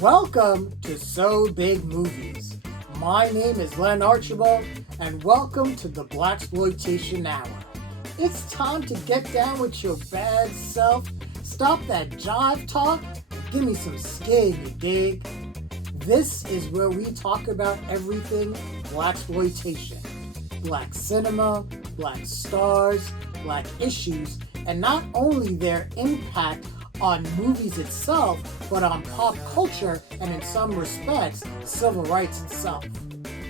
Welcome to So Big Movies. My name is Len Archibald, and welcome to the Blaxploitation Hour. It's time to get down with your bad self, stop that jive talk, and give me some skin, you dig? This is where we talk about everything Blaxploitation. Black cinema, black stars, black issues, and not only their impact on movies itself, but on pop culture and in some respects, civil rights itself.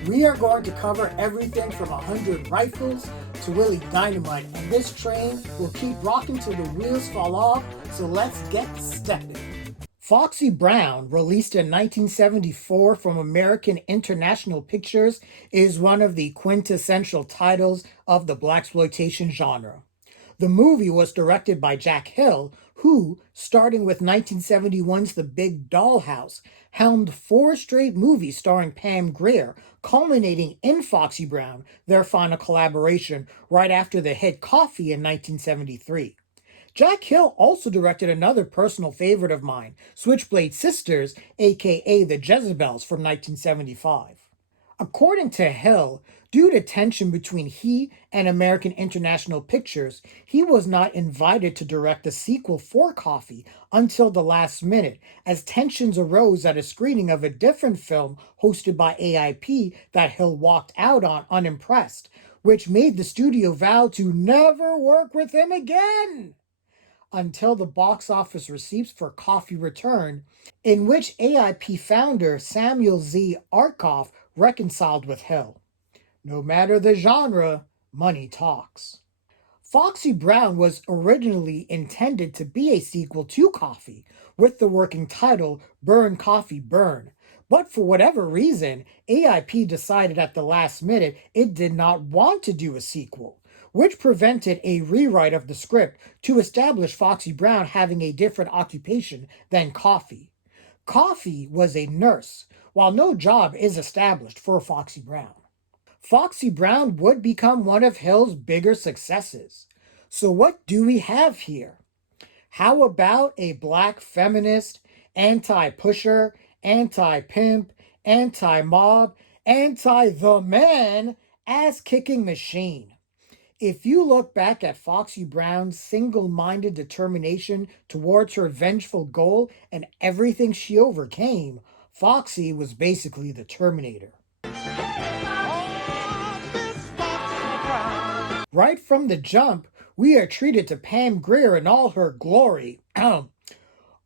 We are going to cover everything from 100 Rifles to Willie Dynamite, and this train will keep rocking till the wheels fall off, so let's get started. Foxy Brown, released in 1974 from American International Pictures, is one of the quintessential titles of the blaxploitation genre. The movie was directed by Jack Hill, who, starting with 1971's The Big Dollhouse, helmed 4 straight movies starring Pam Grier, culminating in Foxy Brown, their final collaboration right after the hit Coffee in 1973. Jack Hill also directed another personal favorite of mine, Switchblade Sisters, aka The Jezebels, from 1975. According to Hill, due to tension between he and American International Pictures, he was not invited to direct the sequel for Coffee until the last minute, as tensions arose at a screening of a different film hosted by AIP that Hill walked out on unimpressed, which made the studio vow to never work with him again until the box office receipts for Coffee returned, in which AIP founder Samuel Z. Arkoff reconciled with Hill. No matter the genre, money talks. Foxy Brown was originally intended to be a sequel to Coffee, with the working title Burn Coffee Burn, but for whatever reason, AIP decided at the last minute it did not want to do a sequel, which prevented a rewrite of the script to establish Foxy Brown having a different occupation than Coffee. Coffee was a nurse, while no job is established for Foxy Brown. Foxy Brown would become one of Hill's bigger successes. So what do we have here? How about a black feminist, anti-pusher, anti-pimp, anti-mob, anti-the man ass-kicking machine? If you look back at Foxy Brown's single-minded determination towards her vengeful goal and everything she overcame, Foxy was basically the Terminator. Right from the jump, we are treated to Pam Grier in all her glory,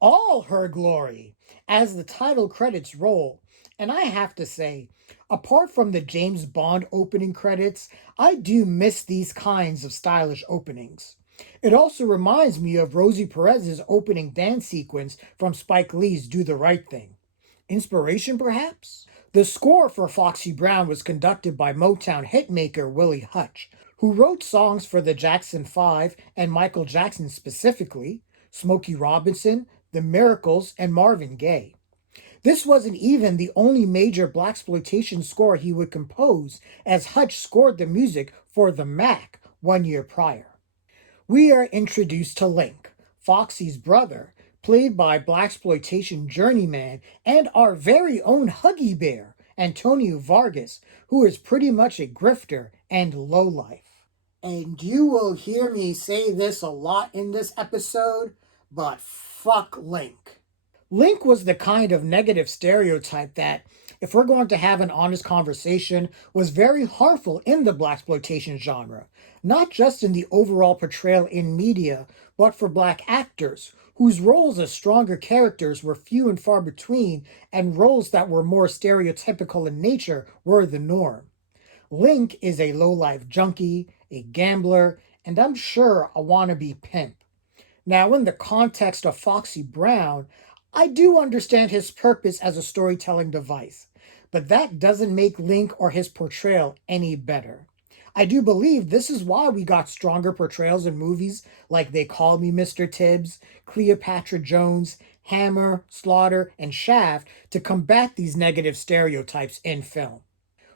all her glory, as the title credits roll. And I have to say, apart from the James Bond opening credits, I do miss these kinds of stylish openings. It also reminds me of Rosie Perez's opening dance sequence from Spike Lee's Do the Right Thing. Inspiration, perhaps? The score for Foxy Brown was conducted by Motown hitmaker Willie Hutch, who wrote songs for the Jackson 5 and Michael Jackson specifically, Smokey Robinson, The Miracles, and Marvin Gaye. This wasn't even the only major blaxploitation score he would compose, as Hutch scored the music for The Mac 1 year prior. We are introduced to Link, Foxy's brother, played by blaxploitation journeyman and our very own Huggy Bear, Antonio Fargas, who is pretty much a grifter and lowlife. And you will hear me say this a lot in this episode, but fuck Link. Link was the kind of negative stereotype that, if we're going to have an honest conversation, was very harmful in the blaxploitation genre, not just in the overall portrayal in media, but for black actors, whose roles as stronger characters were few and far between, and roles that were more stereotypical in nature were the norm. Link is a low-life junkie, a gambler, and I'm sure a wannabe pimp. Now, in the context of Foxy Brown, I do understand his purpose as a storytelling device, but that doesn't make Link or his portrayal any better. I do believe this is why we got stronger portrayals in movies like They Call Me Mr. Tibbs, Cleopatra Jones, Hammer, Slaughter, and Shaft to combat these negative stereotypes in film.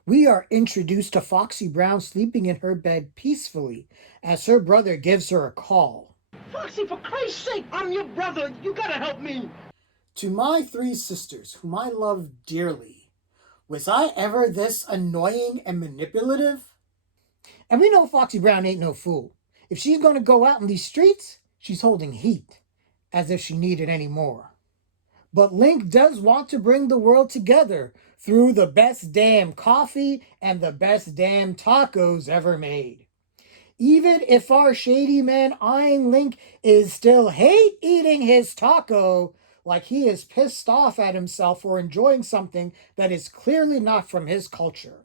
We are introduced to Foxy Brown sleeping in her bed peacefully as her brother gives her a call. Foxy, for Christ's sake, I'm your brother. You gotta help me. To my three sisters, whom I love dearly, was I ever this annoying and manipulative? And we know Foxy Brown ain't no fool. If she's gonna go out in these streets, she's holding heat, as if she needed any more. But Link does want to bring the world together through the best damn coffee and the best damn tacos ever made. Even if our shady man eyeing Link is still hate eating his taco, like he is pissed off at himself for enjoying something that is clearly not from his culture.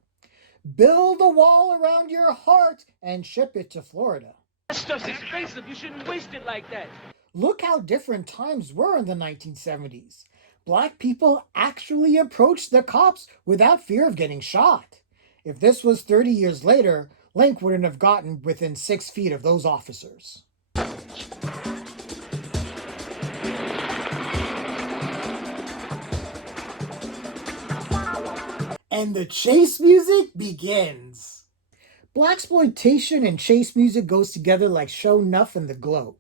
Build a wall around your heart and ship it to Florida. That stuff's expensive. You shouldn't waste it like that. Look how different times were in the 1970s. Black people actually approached the cops without fear of getting shot. If this was 30 years later, Link wouldn't have gotten within 6 feet of those officers. And the chase music begins. Blaxploitation and chase music goes together like Show Nuff and The Glow.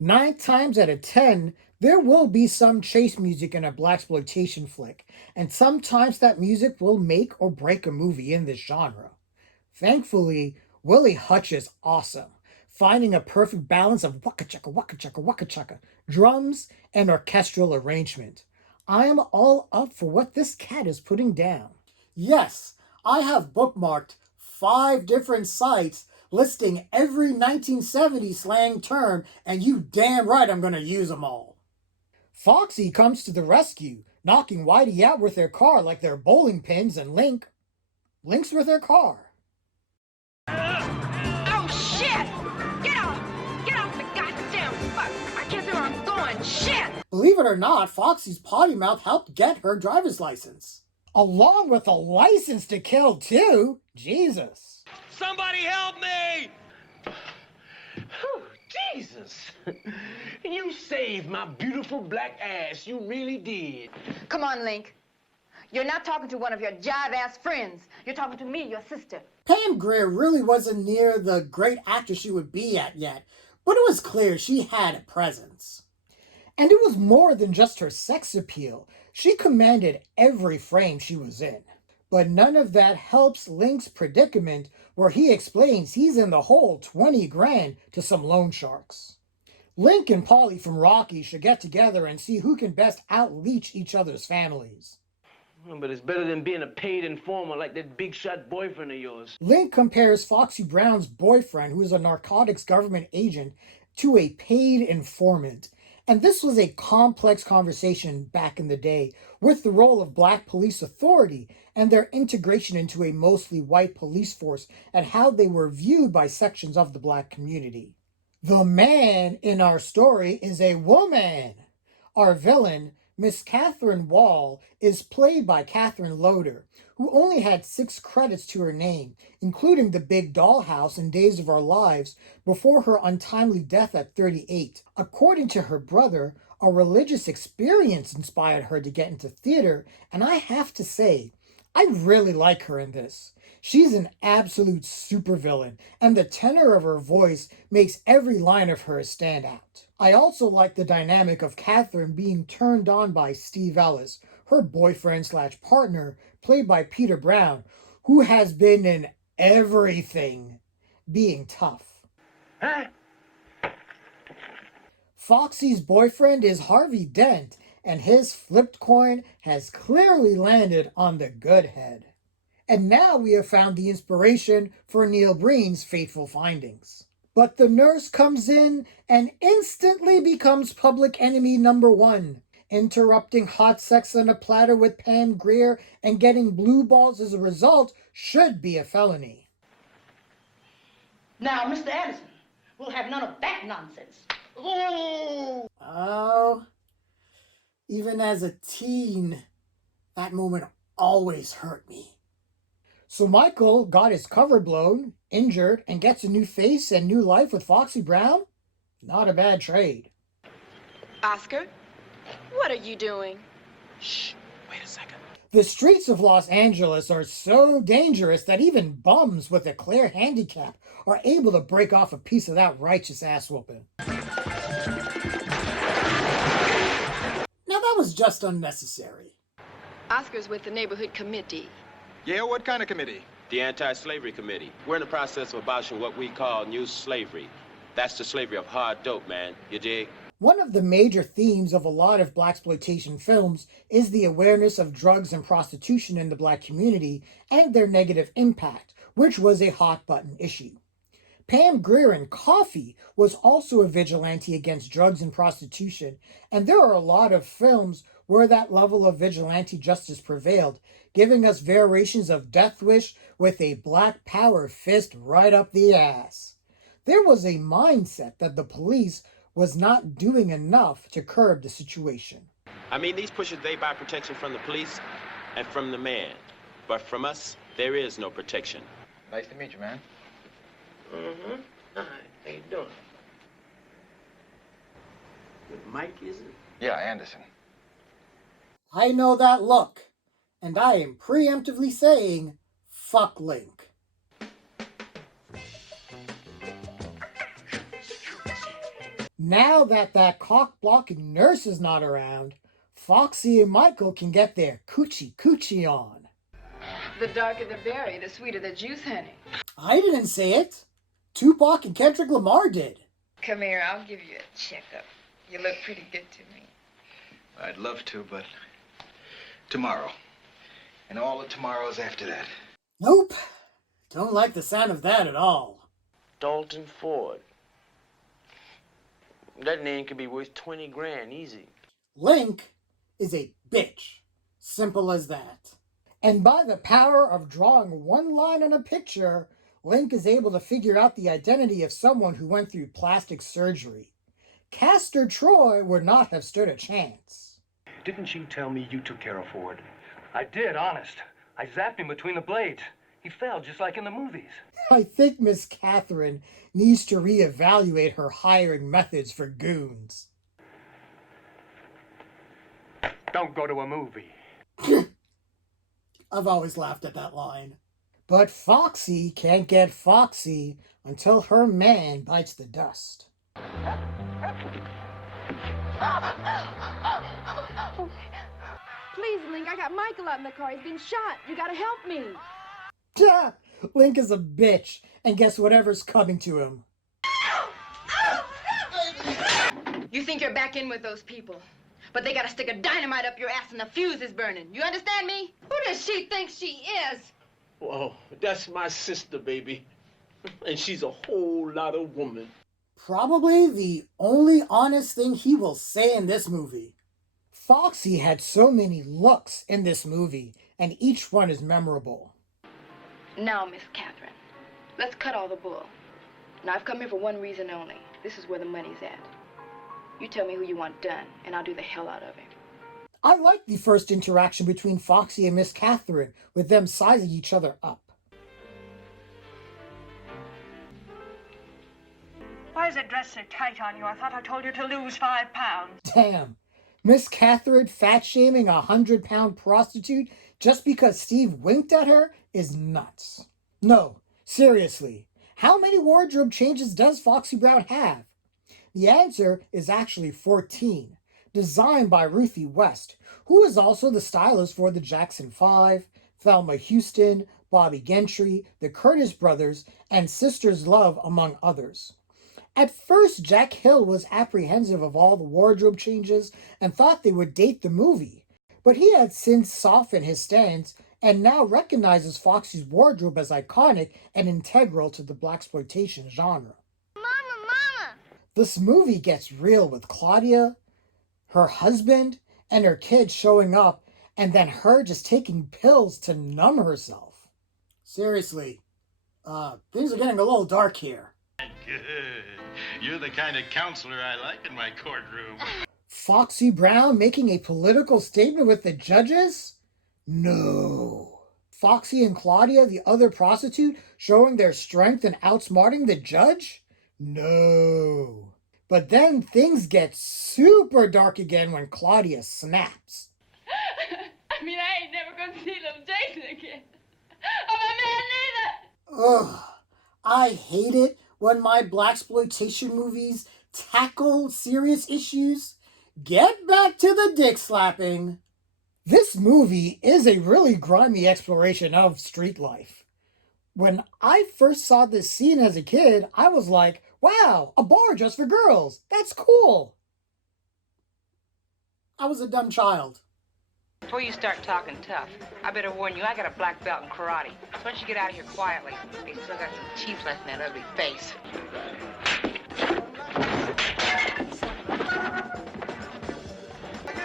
9 times out of 10, there will be some chase music in a blaxploitation flick, and sometimes that music will make or break a movie in this genre. Thankfully, Willie Hutch is awesome, finding a perfect balance of waka chaka waka chaka waka chaka, drums, and orchestral arrangement. I am all up for what this cat is putting down. Yes, I have bookmarked 5 different sites listing every 1970s slang term, and you damn right I'm gonna use them all. Foxy comes to the rescue, knocking Whitey out with their car like they're bowling pins, and Link's with their car. Oh shit! Get off! Get off the goddamn fuck! I can't see where I'm going, shit! Believe it or not, Foxy's potty mouth helped get her driver's license. Along with a license to kill too! Jesus. Somebody help me! Whew, Jesus! You saved my beautiful black ass. You really did. Come on, Link. You're not talking to one of your jive-ass friends. You're talking to me, your sister. Pam Grier really wasn't near the great actress she would be at yet, but it was clear she had a presence. And it was more than just her sex appeal. She commanded every frame she was in. But none of that helps Link's predicament where he explains he's in the hole 20 grand to some loan sharks. Link and Polly from Rocky should get together and see who can best outleech each other's families. But it's better than being a paid informer like that big shot boyfriend of yours. Link compares Foxy Brown's boyfriend, who is a narcotics government agent, to a paid informant. And this was a complex conversation back in the day, with the role of black police authority and their integration into a mostly white police force and how they were viewed by sections of the black community. The man in our story is a woman. Our villain, Miss Catherine Wall, is played by Catherine Loder, who only had 6 credits to her name, including The Big Dollhouse and Days of Our Lives, before her untimely death at 38. According to her brother, a religious experience inspired her to get into theater, and I have to say, I really like her in this. She's an absolute supervillain, and the tenor of her voice makes every line of hers stand out. I also like the dynamic of Catherine being turned on by Steve Ellis, her boyfriend/partner, played by Peter Brown, who has been in everything, being tough. Huh? Foxy's boyfriend is Harvey Dent, and his flipped coin has clearly landed on the good head. And now we have found the inspiration for Neil Breen's Fateful Findings. But the nurse comes in and instantly becomes public enemy number 1. Interrupting hot sex on a platter with Pam Grier and getting blue balls as a result should be a felony. Now, Mr. Anderson, we'll have none of that nonsense. Oh, even as a teen, that moment always hurt me. So Michael got his cover blown, injured, and gets a new face and new life with Foxy Brown? Not a bad trade. Oscar, what are you doing? Shh, wait a second. The streets of Los Angeles are so dangerous that even bums with a clear handicap are able to break off a piece of that righteous ass whooping. Now that was just unnecessary. Oscar's with the neighborhood committee. Yeah, what kind of committee? The Anti-Slavery Committee. We're in the process of abolishing what we call new slavery. That's the slavery of hard dope, man. You dig? One of the major themes of a lot of blaxploitation films is the awareness of drugs and prostitution in the black community and their negative impact, which was a hot-button issue. Pam Grier in Coffee was also a vigilante against drugs and prostitution, and there are a lot of films where that level of vigilante justice prevailed, giving us variations of Death Wish with a black power fist right up the ass. There was a mindset that the police was not doing enough to curb the situation. I mean, these pushers, they buy protection from the police and from the man. But from us, there is no protection. Nice to meet you, man. Mm-hmm. All right, how you doing? With Mike, is it? Yeah, Anderson. I know that look, and I am preemptively saying, fuck Link. Now that cock-blocking nurse is not around, Foxy and Michael can get their coochie on. The darker the berry, the sweeter the juice, honey. I didn't say it. Tupac and Kendrick Lamar did. Come here, I'll give you a checkup. You look pretty good to me. I'd love to, but tomorrow. And all the tomorrows after that. Nope. Don't like the sound of that at all. Dalton Ford. That name could be worth 20 grand, easy. Link is a bitch. Simple as that. And by the power of drawing one line on a picture, Link is able to figure out the identity of someone who went through plastic surgery. Castor Troy would not have stood a chance. Didn't you tell me you took care of Ford? I did, honest. I zapped him between the blades. He fell just like in the movies. I think Miss Catherine needs to reevaluate her hiring methods for goons. Don't go to a movie. I've always laughed at that line. But Foxy can't get foxy until her man bites the dust. Please, Link, I got Michael out in the car. He's been shot. You gotta help me. Yeah, Link is a bitch and gets whatever's coming to him. You think you're back in with those people, but they gotta stick a dynamite up your ass and the fuse is burning. You understand me? Who does she think she is? Whoa, that's my sister, baby. And she's a whole lot of woman. Probably the only honest thing he will say in this movie. Foxy had so many looks in this movie, and each one is memorable. Now, Miss Catherine, let's cut all the bull. Now, I've come here for one reason only. This is where the money's at. You tell me who you want done, and I'll do the hell out of him. I like the first interaction between Foxy and Miss Catherine, with them sizing each other up. Why is that dress so tight on you? I thought I told you to lose 5 pounds. Damn. Miss Catherine fat-shaming a 100-pound prostitute just because Steve winked at her is nuts. No, seriously, how many wardrobe changes does Foxy Brown have? The answer is actually 14, designed by Ruthie West, who is also the stylist for the Jackson 5, Thelma Houston, Bobby Gentry, the Curtis Brothers, and Sisters Love, among others. At first, Jack Hill was apprehensive of all the wardrobe changes and thought they would date the movie, but he had since softened his stance and now recognizes Foxy's wardrobe as iconic and integral to the blaxploitation genre. Mama! This movie gets real with Claudia, her husband, and her kids showing up, and then her just taking pills to numb herself. Seriously, things are getting a little dark here. Good. You're the kind of counselor I like in my courtroom. Foxy Brown making a political statement with the judges? No. Foxy and Claudia, the other prostitute, showing their strength and outsmarting the judge? No. But then things get super dark again when Claudia snaps. I mean, I ain't never gonna see little Jason again. I'm a man neither. Ugh. I hate it when my blaxploitation movies tackle serious issues, Get back to the dick slapping. This movie is a really grimy exploration of street life. When I first saw this scene as a kid, I was like, wow, a bar just for girls. That's cool. I was a dumb child. Before you start talking tough, I better warn you, I got a black belt in karate. So why don't you get out of here quietly? You still got some teeth left in that ugly face.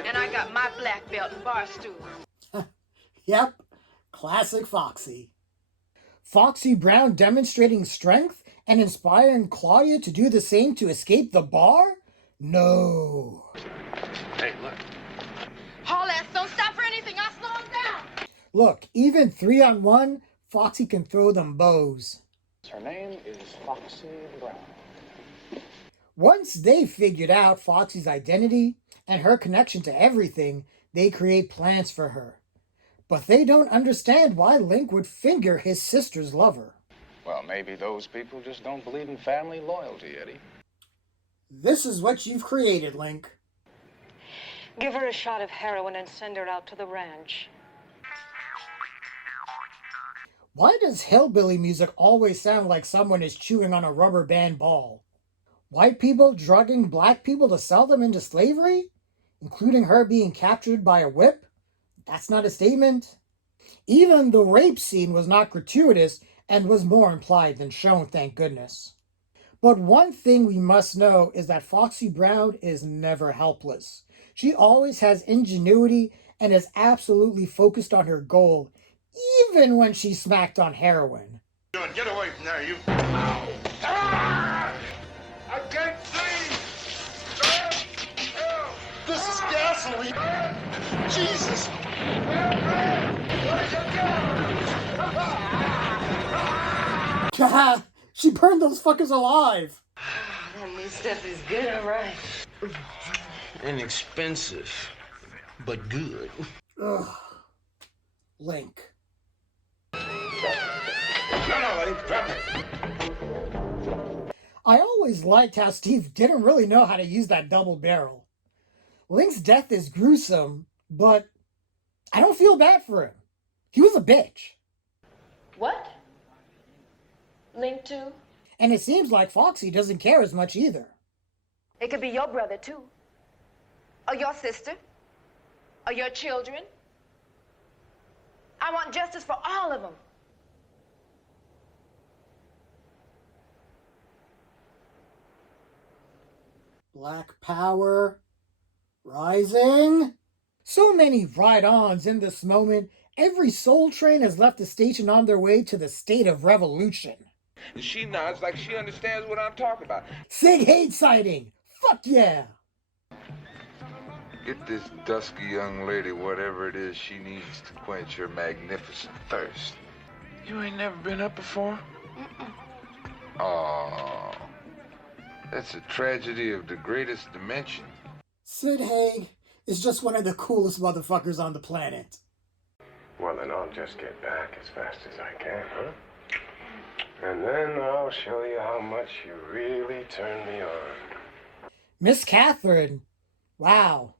And I got my black belt in bar stool. Yep, classic Foxy. Foxy Brown demonstrating strength and inspiring Claudia to do the same to escape the bar? No. Hey, look. Haul ass, don't stop for anything. I'll slow him down. Look, even 3-on-1, Foxy can throw them bows. Her name is Foxy Brown. Once they figured out Foxy's identity and her connection to everything, they create plans for her. But they don't understand why Link would finger his sister's lover. Well, maybe those people just don't believe in family loyalty, Eddie. This is what you've created, Link. Give her a shot of heroin and send her out to the ranch. Why does hillbilly music always sound like someone is chewing on a rubber band ball? White people drugging black people to sell them into slavery? Including her being captured by a whip? That's not a statement. Even the rape scene was not gratuitous and was more implied than shown, thank goodness. But one thing we must know is that Foxy Brown is never helpless. She always has ingenuity and is absolutely focused on her goal, even when she's smacked on heroin. Get away from there, you. Ow. Ah! I can't see! This is gasoline! Jesus! Haha, she burned those fuckers alive! That new stuff is good, all right. Inexpensive, but good. Ugh. Link. No, Link, drop it. I always liked how Steve didn't really know how to use that double barrel. Link's death is gruesome, but I don't feel bad for him. He was a bitch. What? Link too? And it seems like Foxy doesn't care as much either. It could be your brother too. Or your sister. Or your children. I want justice for all of them. Black Power rising. So many ride-ons in this moment. Every Soul Train has left the station on their way to the state of revolution. She nods like she understands what I'm talking about. Sig hate sighting. Fuck yeah. Get this dusky young lady whatever it is she needs to quench her magnificent thirst. You ain't never been up before? Oh, that's a tragedy of the greatest dimension. Sid Haig is just one of the coolest motherfuckers on the planet. Well, then I'll just get back as fast as I can, huh? And then I'll show you how much you really turn me on. Miss Catherine. Wow.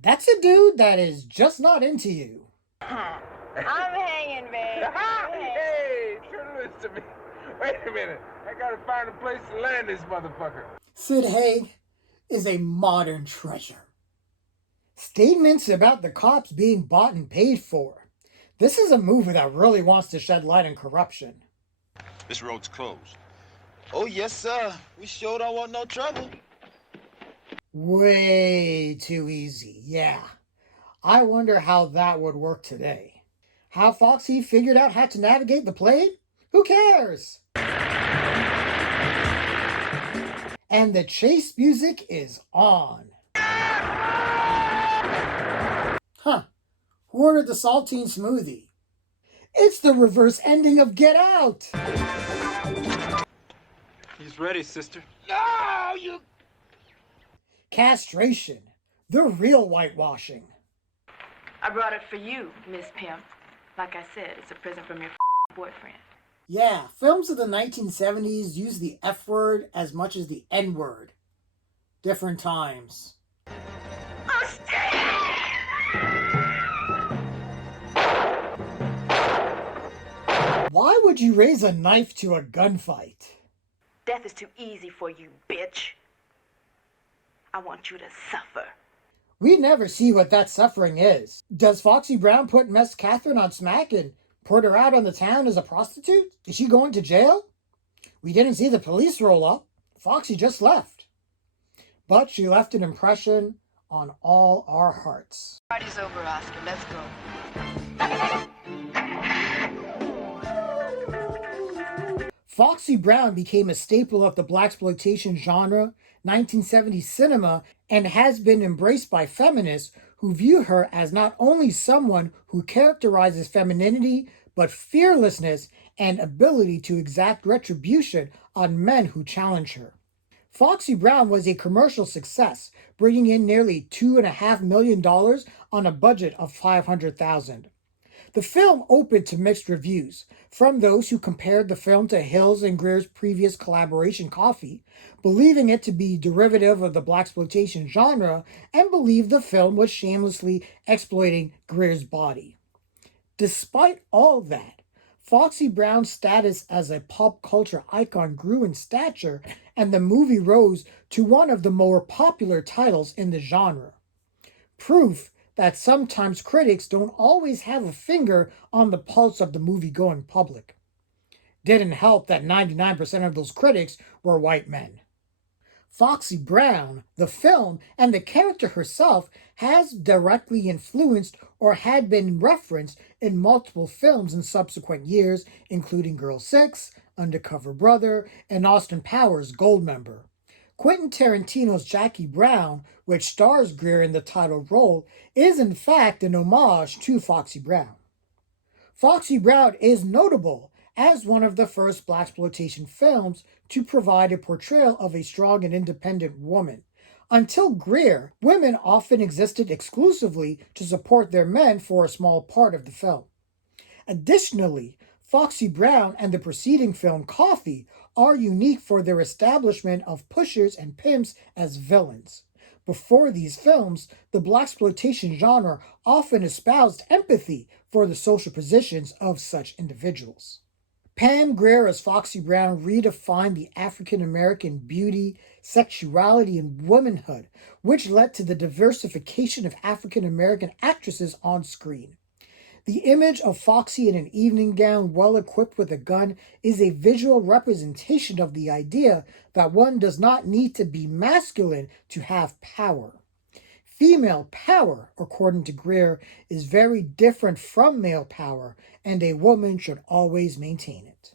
That's a dude that is just not into you. I'm hanging, babe. Hey, turn loose to me. Wait a minute. I gotta find a place to land this motherfucker. Sid Haig is a modern treasure. Statements about the cops being bought and paid for. This is a movie that really wants to shed light on corruption. This road's closed. Oh, yes, sir. We sure don't want no trouble. Way too easy, yeah. I wonder how that would work today. How Foxy figured out how to navigate the plane? Who cares? And the chase music is on. Huh. Who ordered the saltine smoothie? It's the reverse ending of Get Out! He's ready, sister. No, you... Castration. The real whitewashing. I brought it for you, Miss Pimp. Like I said, it's a present from your boyfriend. Yeah, films of the 1970s use the F word as much as the N word. Different times. Why would you raise a knife to a gunfight? Death is too easy for you, bitch. I want you to suffer. We never see what that suffering is. Does Foxy Brown put Miss Catherine on smack and put her out on the town as a prostitute? Is she going to jail? We didn't see the police roll up. Foxy just left. But she left an impression on all our hearts. Party's over, Oscar. Let's go. Foxy Brown became a staple of the Blaxploitation genre, 1970s cinema, and has been embraced by feminists who view her as not only someone who characterizes femininity, but fearlessness and ability to exact retribution on men who challenge her. Foxy Brown was a commercial success, bringing in nearly $2.5 million on a budget of $500,000. The film opened to mixed reviews, from those who compared the film to Hills and Grier's previous collaboration Coffee, believing it to be derivative of the Blaxploitation genre, and believed the film was shamelessly exploiting Grier's body. Despite all that, Foxy Brown's status as a pop culture icon grew in stature, and the movie rose to one of the more popular titles in the genre. Proof that sometimes critics don't always have a finger on the pulse of the movie-going public. Didn't help that 99% of those critics were white men. Foxy Brown, the film, and the character herself has directly influenced or had been referenced in multiple films in subsequent years, including Girl 6, Undercover Brother, and Austin Powers' Goldmember. Quentin Tarantino's Jackie Brown, which stars Grier in the title role, is in fact an homage to Foxy Brown. Foxy Brown is notable as one of the first Blaxploitation films to provide a portrayal of a strong and independent woman. Until Grier, women often existed exclusively to support their men for a small part of the film. Additionally, Foxy Brown and the preceding film Coffee are unique for their establishment of pushers and pimps as villains. Before these films, the Blaxploitation genre often espoused empathy for the social positions of such individuals. Pam Grier as Foxy Brown redefined the African American beauty, sexuality, and womanhood, which led to the diversification of African American actresses on screen. The image of Foxy in an evening gown well equipped with a gun is a visual representation of the idea that one does not need to be masculine to have power. Female power, according to Grier, is very different from male power, and a woman should always maintain it.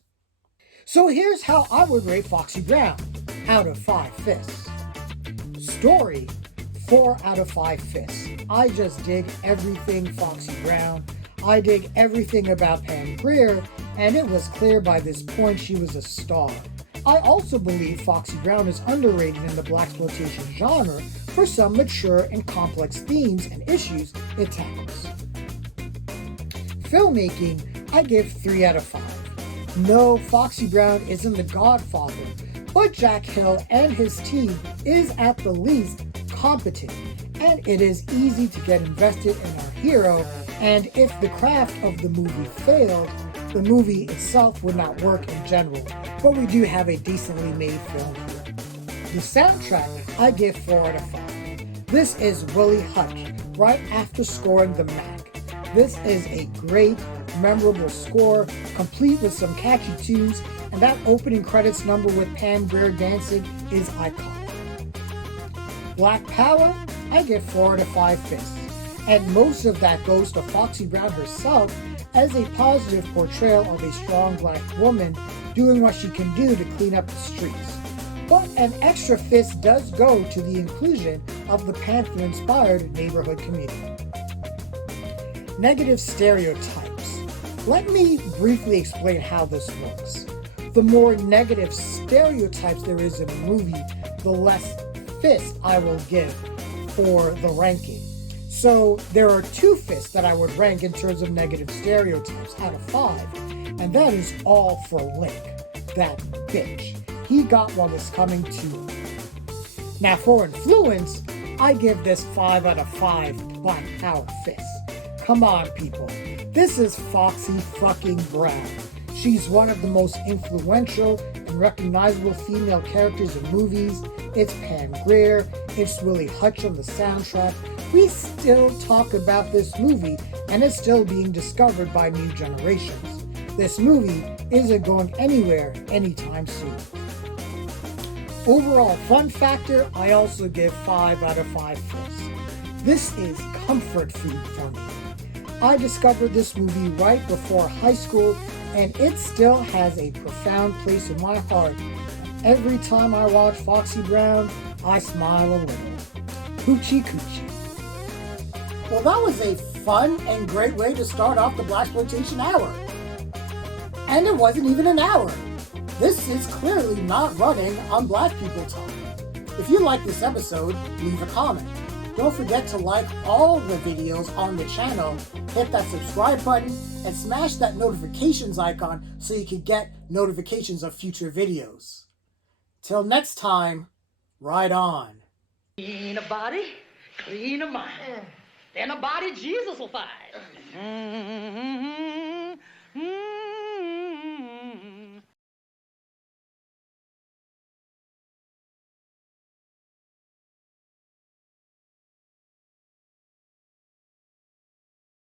So here's how I would rate Foxy Brown, out of 5 fists. Story, 4 out of 5 fists. I just dig everything Foxy Brown. I dig everything about Pam Grier, and it was clear by this point she was a star. I also believe Foxy Brown is underrated in the Blaxploitation genre for some mature and complex themes and issues it tackles. Filmmaking, I give 3 out of 5. No, Foxy Brown isn't the Godfather, but Jack Hill and his team is at the least competent, and it is easy to get invested in our hero, and if the craft of the movie failed, the movie itself would not work in general, but we do have a decently made film here. The soundtrack, I give 4 out of 5. This is Willie Hutch, right after scoring the Mac. This is a great, memorable score, complete with some catchy tunes, and that opening credits number with Pam Grier dancing is iconic. Black Power, I give 4 out of 5 fists. And most of that goes to Foxy Brown herself as a positive portrayal of a strong black woman doing what she can do to clean up the streets. But an extra fist does go to the inclusion of the Panther-inspired neighborhood community. Negative stereotypes. Let me briefly explain how this works. The more negative stereotypes there is in a movie, the less fists I will give for the ranking. So there are 2 fists that I would rank in terms of negative stereotypes out of 5, and that is all for Link, that bitch. He got what was coming to him. Now for influence, I give this 5 out of 5 Black Power fists. Come on, people. This is Foxy fucking Brown. She's one of the most influential and recognizable female characters in movies. It's Pam Grier. It's Willie Hutch on the soundtrack. We still talk about this movie, and it's still being discovered by new generations. This movie isn't going anywhere anytime soon. Overall fun factor, I also give 5 out of 5 fists. This is comfort food for me. I discovered this movie right before high school, and it still has a profound place in my heart. Every time I watch Foxy Brown, I smile a little. Hoochie coochie. Well, that was a fun and great way to start off the Blaxploitation Hour. And it wasn't even an hour. This is clearly not running on Black people time. If you like this episode, leave a comment. Don't forget to like all the videos on the channel, hit that subscribe button, and smash that notifications icon so you can get notifications of future videos. Till next time, ride on. Clean a body, clean a mind. Then a body Jesus will find.